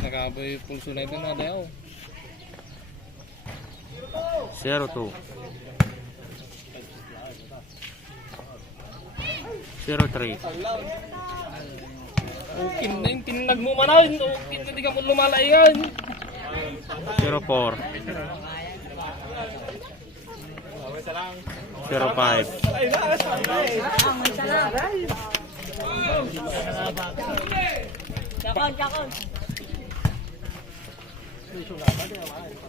Nakaboy pulso na ito na daw. 02 03 Okay na yung tinag mo manan. Okay na di ka mo lumalayan. 04 05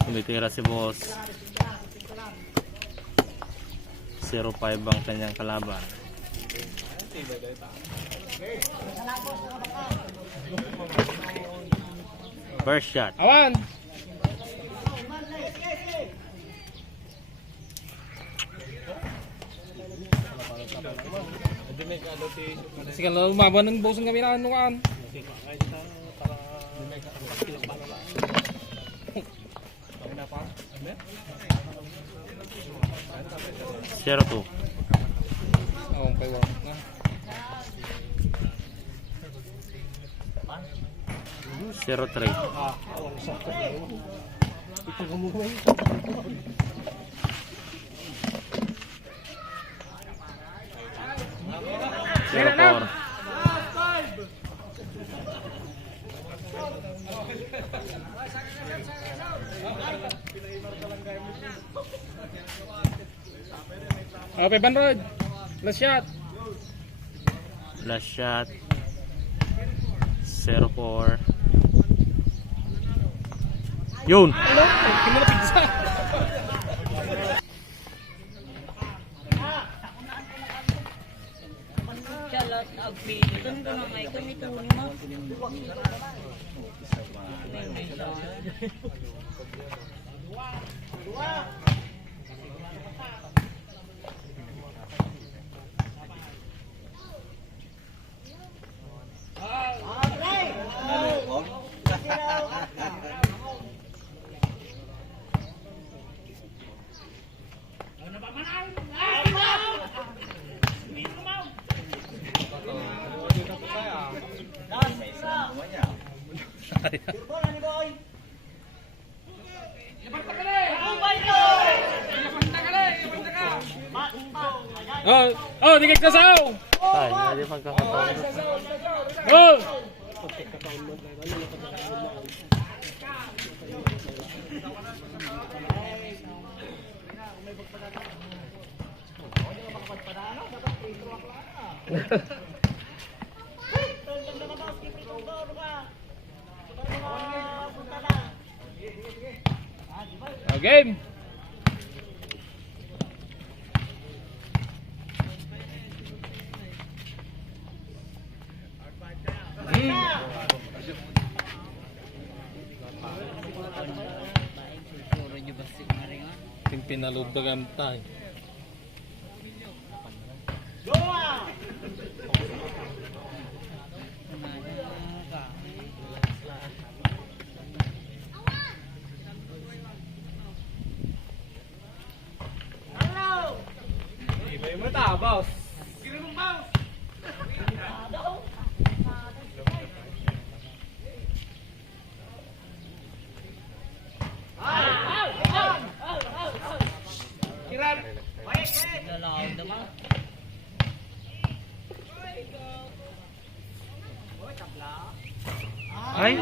tumitira si boss. 05 ang kanyang kalaban. First shot. Awan. Kasi kalau lumaban ng boss ng kami na anuan. 02 Awang paywang na. 03 04 Okay, Banrod. Last shot. last shot 04 yun. Hello. Kimo na pizza. Jalat agbiton ko na may kumito mo. Oh, di ka sasaw. Ay, hindi pagkakataon. Oh. Game. Ting pinalod bagang tayo. Boss. Kirim mo boss. Kiram. Dalaw naman. Ay